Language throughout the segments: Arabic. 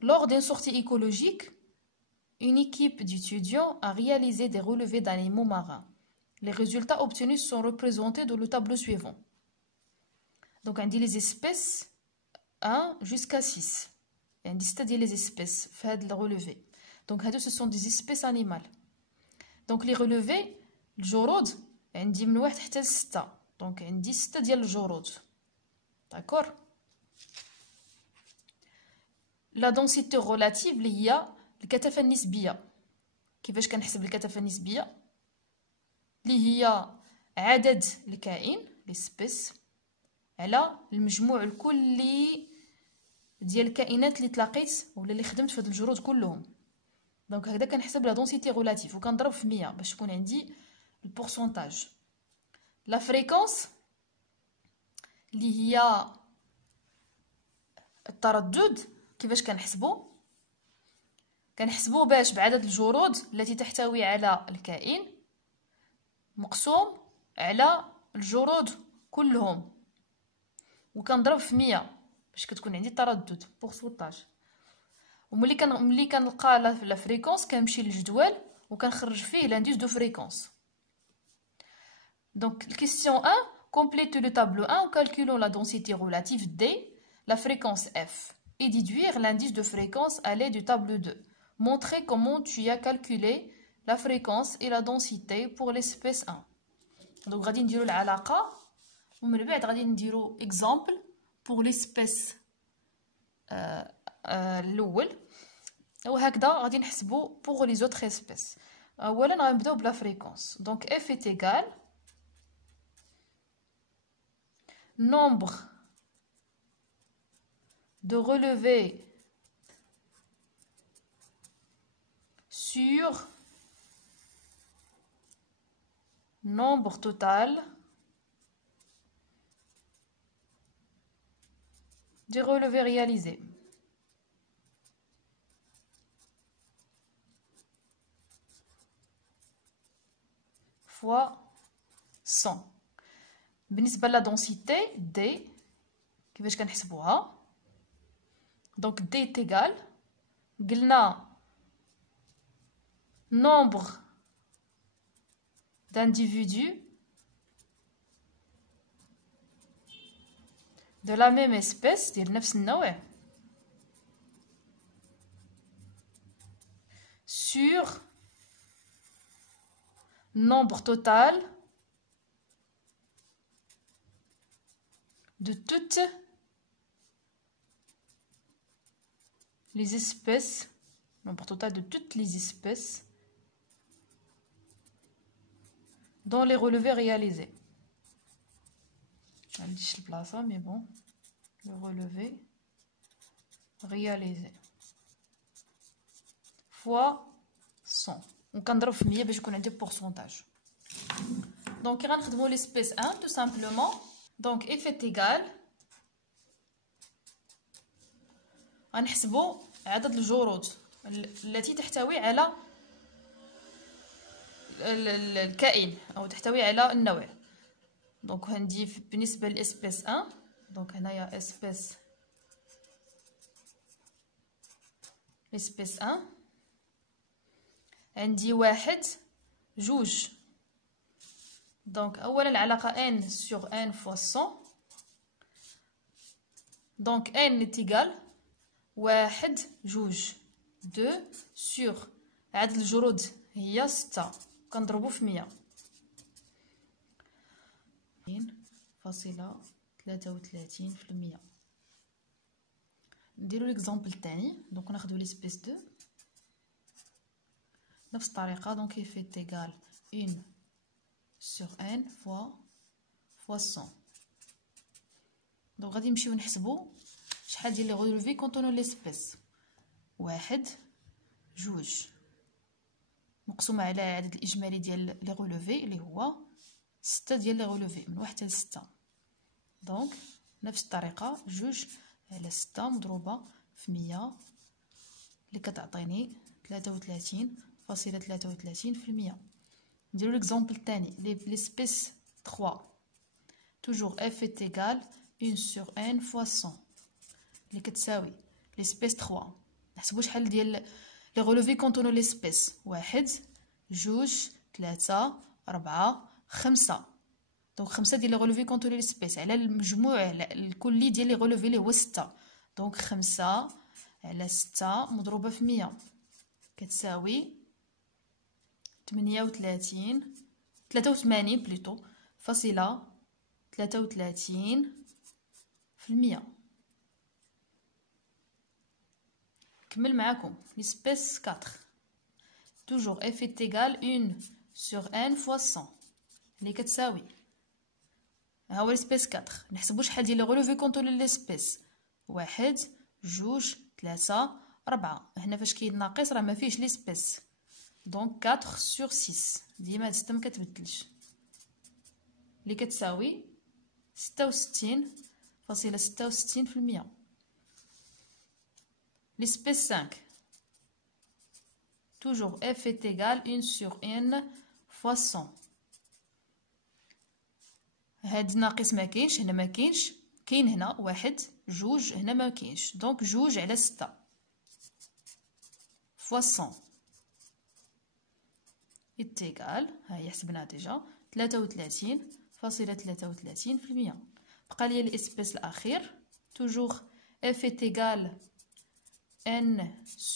Lors d'une sortie écologique, une équipe d'étudiants a réalisé des relevés d'animaux marins. Les résultats obtenus sont représentés dans le tableau suivant. Donc, on dit les espèces 1 jusqu'à 6. On dit c'est-à-dire les espèces faites le relevé. Donc, ce sont des espèces animales. Donc, les relevés, le jorod, on dit من 1 حتى 6. Donc, on dit 6 ديال الجرود. D'accord? La densité relative اللي هي الكثافة النسبية. كيفاش كنحسب الكثافة النسبية؟ اللي هي عدد الكائن l'espèce على المجموع الكلي ديال الكائنات اللي تلاقيت ولا اللي خدمت في هاد الجرود كلهم. دونك هكذا كنحسب لا دونسيتي ريلاتيف وكنضرب في 100 باش تكون عندي البورسونتاج. لا فريكونس اللي هي التردد كيفاش كنحسبو باش بعدد الجرود التي تحتوي على الكائن مقسوم على الجرود كلهم وكنضرب في 100 باش كتكون عندي التردد بورسونتاج. وملي كنلقى لا فريكونس كنمشي للجدول وكنخرج فيه لانديس دو فريكونس. Donc, question 1, complétez le tableau 1 en calculant la densité relative D, la fréquence F, et déduire l'indice de fréquence à l'aide du tableau 2. Montrez comment tu as calculé la fréquence et la densité pour l'espèce 1. Donc, غادي نديرو العلاقة ومن بعد غادي نديرو exemple pour l'espèce الأول وهكذا غادي نحسبو pour les autres espèces. أولا غنبداو بلا fréquence. Donc, F est égal nombre de relevés sur nombre total des relevés réalisés. Fois 100. بالنسبة لا densité D كيفاش كنحسبوها؟ donc D est égal قلنا nombre d'individus de la même espèce ديال نفس النوع sur nombre total de toutes les espèces, nombre total de toutes les espèces dans les relevés réalisés. Je ne sais pas ça, mais bon, le relevé réalisé fois 100. On va faire 100 باش يكون عندي pourcentage. Donc, on va faire l'espèce 1 tout simplement. Donc, F est égal غنحسبوا عدد الجرود التي تحتوي على الكائن أو تحتوي على النوع. دونك غندي بالنسبة للإسبيس 1 دونك هنايا إسبيس 1 عندي 1 2 دونك أولا العلاقة n sur n fois 100 دونك n est égal 1 2 2 sur عدد الجرود هي 6 كنضربو في 100 2.33%. نديرو ليكزامبل الثاني دونك ناخدو ليسبيس 2 نفس الطريقه دونك F est égal 1 sur n fois 100 دونك غادي نمشيو نحسبو شحال ديال لي غولوفي كونطونو ليسبيس 1 2 مقسومه على العدد الاجمالي ديال لي غولوفي اللي هو 6 ديال لي غولوفي من 1 حتى 6 دونك نفس الطريقه 2 على 6 مضروبه في 100 اللي كتعطيني 33.33%. نديرو ليكزامبل الثاني ليسبيس 3 toujours F est égal 1 sur n fois 100 اللي كتساوي ليسبيس 3 نحسبوا شحال ديال لي غولوفي كونطونو ليسبيس 1 2 3 4 5 دونك 5 ديال لي غولوفي كونطونو ليسبيس على المجموع الكلي ديال لي غولوفي اللي هو 6 دونك 5 على 6 مضروبه في 100 كتساوي 83 بليتو فاصله 33%. كمل معاكم ليسبيس 4 toujours f est égal 1 sur n fois 100 اللي كتساوي ها هو ليسبيس 4 نحسبوا شحال ديال لي غولوفي كونطونو ليسبيس 1 2 3 4 هنا فاش كاين ناقص راه ما فيهش ليسبيس دونك 4 sur 6 ديما هاد 6 ما كتبدلش اللي كتساوي 66.66%. L'espèce 5 toujours f est égal 1 sur n fois 100 هاد ناقص ما كاينش هنا ما كاينش كاين هنا 1 2 هنا ما كاينش دونك 2 على 6 fois 100 est égal ها هي حسبناها ديجا 33.33%. بقى لي الاسبيس الاخير toujours f est égal n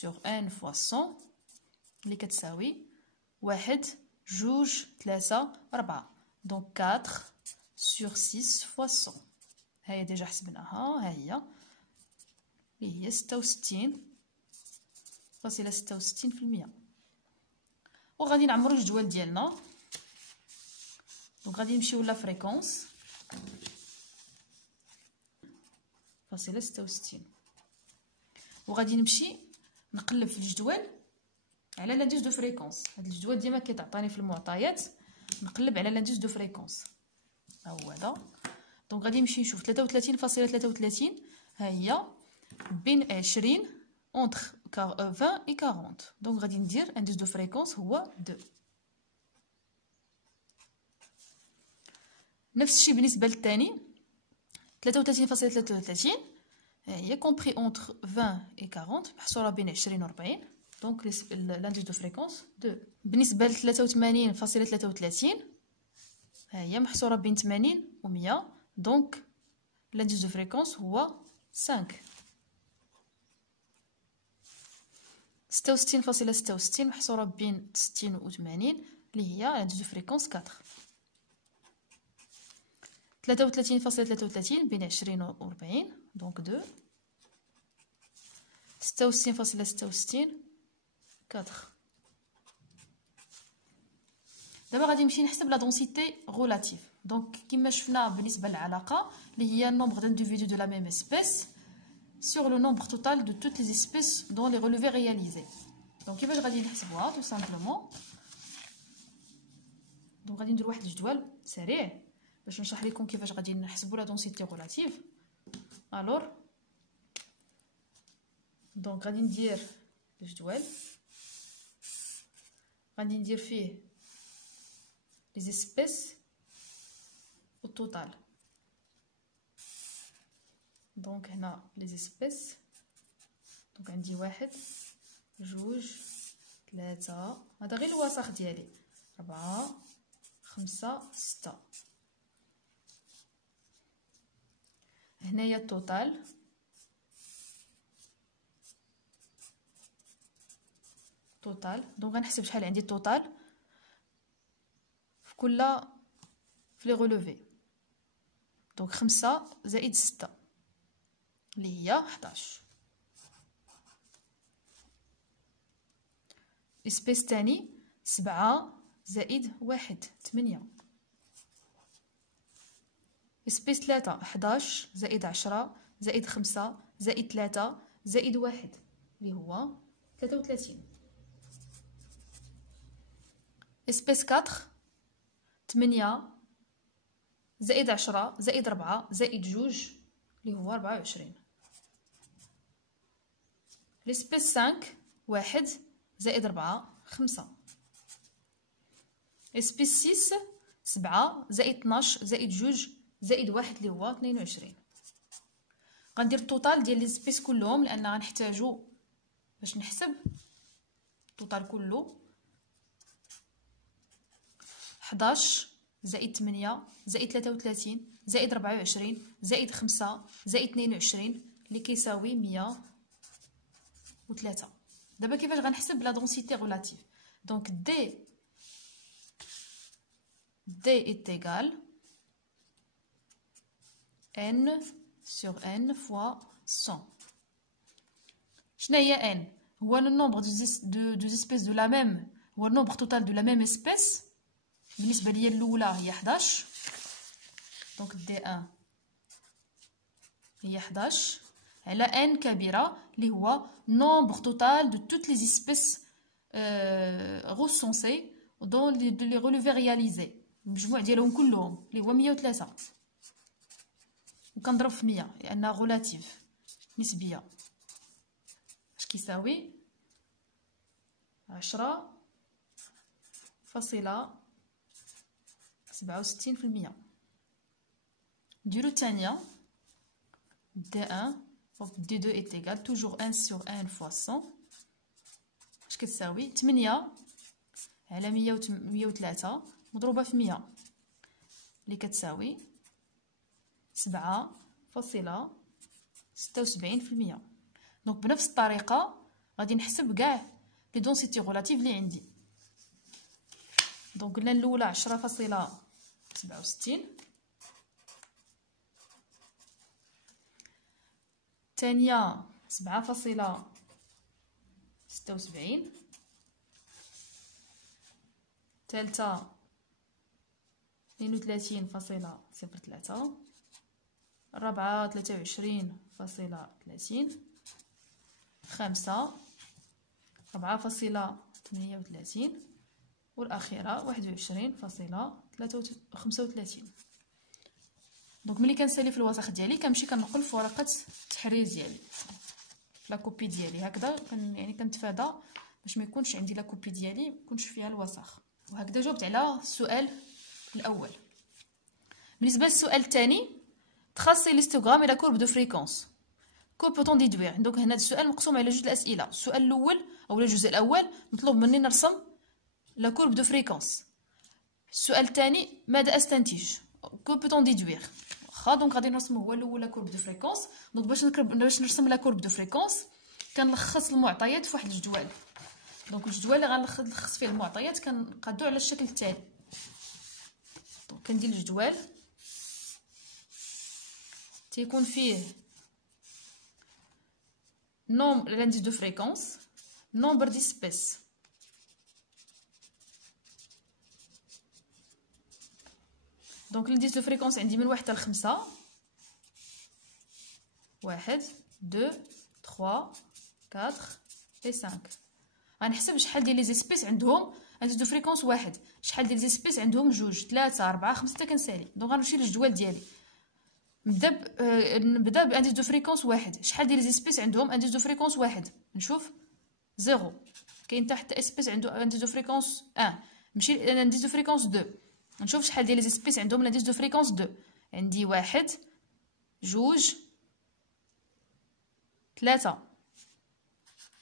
sur n fois 100 اللي كتساوي 1 2 3 4 دونك 4 sur 6 fois 100 هي ديجا حسبناها ها هي اللي هي 66.66%. وغادي نعمرو الجدول ديالنا دونك غادي نمشيو لا فريكونس فاصله 66 وغادي نمشي نقلب في الجدول على لانديس دو فريكونس. هاد الجدول ديما كيتعطاني في المعطيات نقلب على لانديس دو فريكونس ها هو هذا دونك غادي نمشي نشوف 33.33 ها هي بين 20 entre 20 et 40 دونك غادي ندير انديس دو فريكونس هو 2. نفس الشيء بالنسبه للثاني 33.33 هي كومبري اونتر 20 و 40 محصوره بين 20 و 40 دونك لانديس دو فريكونس 2. بالنسبه ل 83.33 ها هي محصوره بين 80 و 100 دونك لانديس دو فريكونس هو 5. 66.66 محصوره بين 60 و 80 اللي هي لانديس دو فريكونس 4. 33.33 بين 20 و 40 دونك 2. 66.66 4. دابا غادي نمشي نحسب لا دونسيتي غولاتيف دونك كما شفنا بالنسبه للعلاقه اللي هي النومبر d'individus de la même espèce sur le nombre total de toutes les espèces dont les relevés réalisés. دونك كيفاش غادي نحسبوها تو سامبلومون دونك غادي ندير واحد الجدول سريع باش نشرح لكم كيفاش غادي نحسبوا لا دونسيتي غولاتيف. الور دونك غادي ندير الجدول غادي ندير فيه لي اسبيس او توتال دونك هنا لي اسبيس دونك عندي 1 2 3 هذا غير الوسط ديالي 4 5 6 هنايا التوتال دونك غنحسب شحال عندي التوتال في كل في لي غولوفي دونك 5 زائد 6 اللي هي 11. اسبيس تاني 7 زائد 1 8. اسبيس 3 11 زائد 10 زائد 5 زائد 3 زائد 1 اللي هو 33. اسبيس 4 8 زائد 10 زائد 4 زائد 2 اللي هو 24. لسبيس 5 1 زائد 4 5. اسبيس 6 7 زائد 12 زائد 2 زائد 1 اللي هو 22. غندير التوتال ديال لي سبيس كلهم لان غنحتاجو باش نحسب التوتال كله. 11 زائد 8 زائد 33 زائد 24 زائد 5 زائد 22 اللي كيساوي 103. دابا كيفاش غنحسب لا دونسيتي غولاتيف؟ دونك دي est égal n sur n fois 100. شنو هي n؟ هو النومبر دو زيسبيس دو لا ميم، هو النومبر توتال دو لا ميم اسبيس. بالنسبه ليا الاولى هي 11، دونك دي 1 هي 11 على n كبيره اللي هو نومبر توتال دو توت لي اسبيس recensées dans les relevés réalisés، المجموع ديالهم كلهم اللي هو 103. وكنضرب في 100 لانها غولاتيف نسبيه. اش كيساوي 10.67%. نديرو الثانيه D1 D2 est égal toujours 1 sur 1 fois 100. اش كتساوي 8 على 103 مضروبه في 100 اللي كتساوي 7.76%. دونك بنفس الطريقه غادي نحسب كاع لي دونسيتي غولاتيف اللي عندي. دونك قلنا الاولى 10.67، الثانيه 7.76، الثالثه 32.03، الرابعه 23.30، الخامسه 4.38، والاخيره 21.35. دونك ملي كنسالي في الوسخ ديالي كنمشي كنقل في ورقه التحرير ديالي في لا كوبي ديالي هكذا، يعني كنتفادى باش ما يكونش عندي لا كوبي ديالي ما يكونش فيها الوسخ. وهكذا جاوبت على السؤال الاول. بالنسبه للسؤال الثاني، تراسي ليستوغرام الى كورب دو فريكونس كو بوتون ديدوير. دونك هنا السؤال مقسوم على جوج الاسئله. السؤال الاول او الجزء الاول مطلوب مني نرسم لا كورب دو فريكونس. السؤال الثاني ماذا استنتج كو بوتون ديدوير. واخا دونك غادي نرسم هو الاول لا كورب دو فريكونس. دونك باش نرسم لا كورب دو فريكونس كنلخص المعطيات في واحد الجدول. دونك الجدول اللي غنلخص فيه المعطيات كنقادو على الشكل التالي. دونك كندير الجدول تيكون فيه نوم لانديس دو فريكونس، نومبر ديسبيس، دونك لانديس دو فريكونس عندي من 1 حتى ل5، 1 2 3 4 و 5. غنحسب شحال ديال لي زيسبيس عندهم انديس دو فريكونس 1، شحال ديال لي زيسبيس عندهم 2 3 4 5 حتى كنسالي. دونك غنمشي للجدول ديالي، نبدا بانديس دو فريكونس 1. شحال ديال لي زيسبيس عندهم انديس دو فريكونس 1؟ نشوف 0. كاين حتى اسبيس عنده انديس دو فريكونس 1. نمشي لانديس دو فريكونس 2، نشوف شحال ديال لي زيسبيس عندهم لانديس دو فريكونس 2. عندي 1 2 3.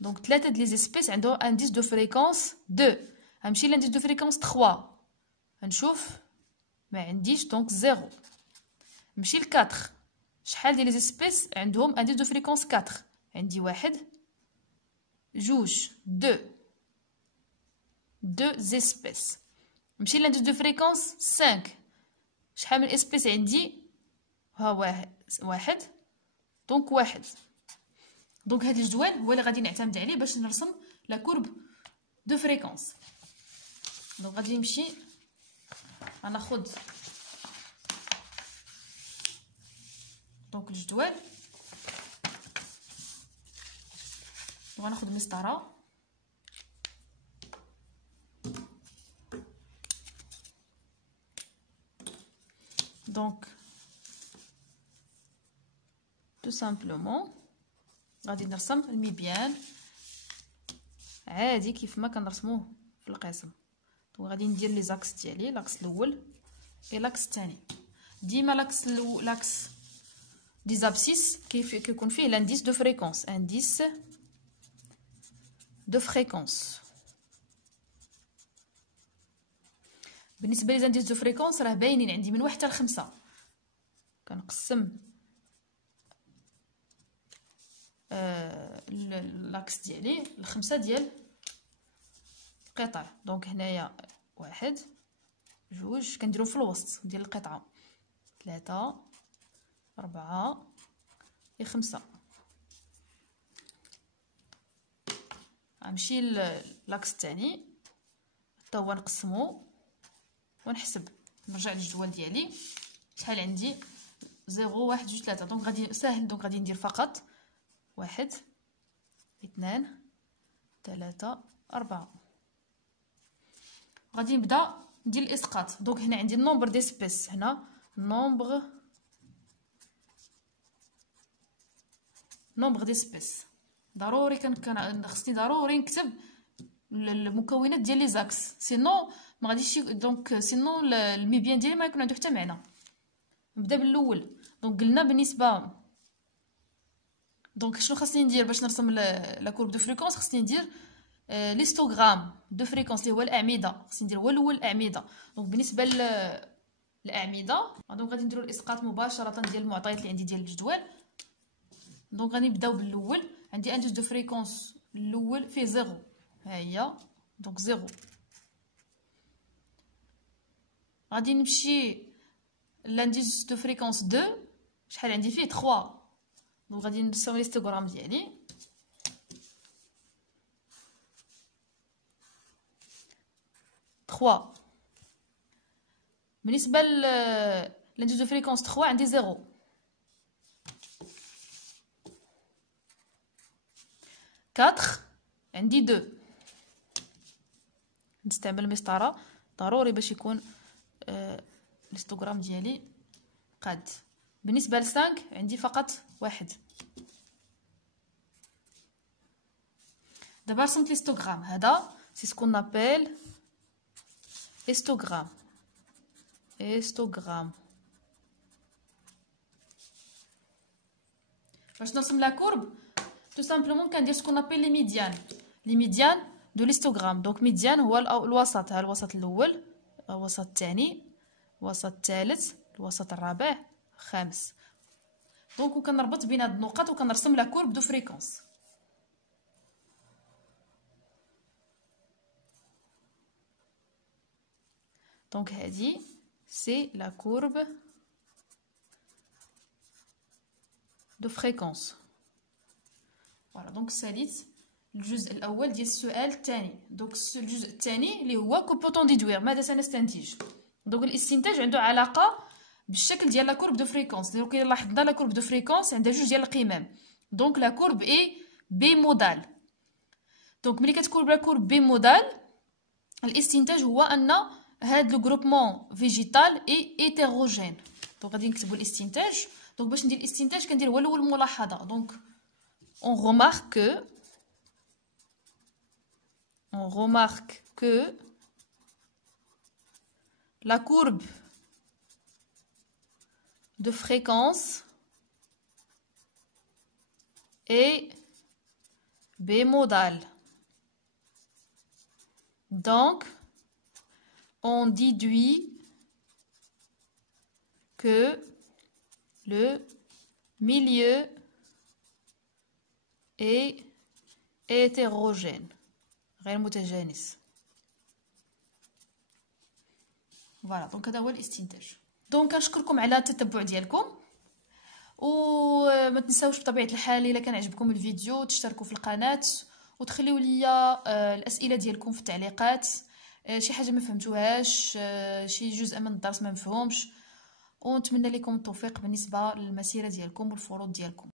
دونك 3 ديال لي زيسبيس عندهم انديس دو فريكونس 2. غنمشي لانديس دو فريكونس 3، غنشوف ما عنديش دونك 0. نمشي ل 4، شحال ديال لي زيسبيس عندهم انديس دو فريكونس 4؟ عندي 1 2 2 زيسبيس. نمشي لانديس دو فريكونس 5، شحال من اسبيس عندي؟ ها 1 دونك 1. دونك هذا الجدول هو اللي غادي نعتمد عليه باش نرسم لا كورب دو فريكونس. دونك غادي نمشي غناخد دونك الجدول وغناخد المسطره دونك تو سامبلومون غادي نرسم المبيان عادي كيف ما كنرسموه في القسم. دونك غادي ندير لي زاكس ديالي، لاكس الاول اي لاكس الثاني. ديما لاكس دي زابسيس كيكون فيه لانديس دو فريكونس، انديس دو فريكونس. بالنسبه لي زانديس دو فريكونس راه باينين عندي من 1 حتى ل5. كنقسم لاكس ديالي ل5 ديال القطع. دونك هنايا 1 2 كنديرو في الوسط ديال القطعه، 3 4 5. غنمشي لاكس الثاني حتى هو نقسمو ونحسب. نرجع للجدول ديالي شحال عندي 0 1 2 3. دونك غادي ساهل، دونك غادي ندير فقط 1 2 3 4. غادي نبدا ندير الاسقاط. دونك هنا عندي النومبر ديسبيس، هنا نومبر ديسبيس. ضروري خصني ضروري نكتب المكونات ديال لي زاكس، سينو ما غاديش. دونك سينو الميبيان ديالي ما يكون عنده حتى معنى. نبدا بالاول. دونك قلنا بالنسبه، دونك شنو خاصني ندير باش نرسم لا كورب دو فريكونس؟ خاصني ندير ليستوغرام دو فريكونس اللي هو الاعمده. خاصني ندير هو الاول الاعمده. دونك بالنسبه للاعمده دونك غادي نديرو الاسقاط مباشره ديال المعطيات اللي عندي ديال الجدول. دونك غادي نبداو بالاول. عندي انديس دو فريكونس الاول فيه 0، ها هي دونك 0. غادي نمشي لانديس دو فريكونس 2، شحال عندي فيه 3. دونك غادي نرسم ليستوغرام ديالي. بالنسبه لانديس دو فريكونس 3 عندي 0. 4 عندي 2. نستعمل المسطره ضروري باش يكون الهيستوغرام ديالي قاد. بالنسبه ل 5 عندي فقط 1. دابا رسمت الهيستوغرام. هذا سي سكون نابيل هيستوغرام. باش نرسم لا كورب تو سامبلومون كندير سكون نابيل لي ميديان دو ليستوغرام. دونك ميديان هو الوسط، ها الوسط الاول، الوسط الثاني، الوسط الثالث، الوسط الرابع، الخامس. دونك وكنربط بين هاد النقط وكنرسم لا كورب دو فريكونس. دونك هادي سي لا كورب دو فريكونس. فوالا. دونك ساليت الجزء الاول ديال السؤال الثاني. دونك الجزء الثاني اللي هو كوبوتون ديدوير، ماذا سنستنتج؟ دونك الاستنتاج عنده علاقه بالشكل ديال لا كورب دو فريكونس. دونك الا لاحظنا لا كورب دو فريكونس عندها جوج ديال القمم. دونك لا كورب اي بي مودال. دونك ملي كتكون لا كورب بي مودال الاستنتاج هو ان هاد لو غروبمون فيجيتال اي هيتيروجين. دونك غادي نكتبوا الاستنتاج. دونك باش ندير الاستنتاج كندير هو الاول ملاحظه. دونك on remarque que la courbe de fréquence est bimodale. Donc, on déduit que le milieu est hétérogène, غير متجانس. فوالا. دونك هذا هو الاستنتاج. دونك كنشكركم على التتبع ديالكم، وما تنساوش بطبيعه الحال الا كان عجبكم الفيديو تشتركوا في القناه وتخليوا لي الاسئله ديالكم في التعليقات. شي حاجه ما فهمتوهاش، شي جزء من الدرس ما مفهومش، ونتمنى لكم التوفيق بالنسبه للمسيره ديالكم والفروض ديالكم.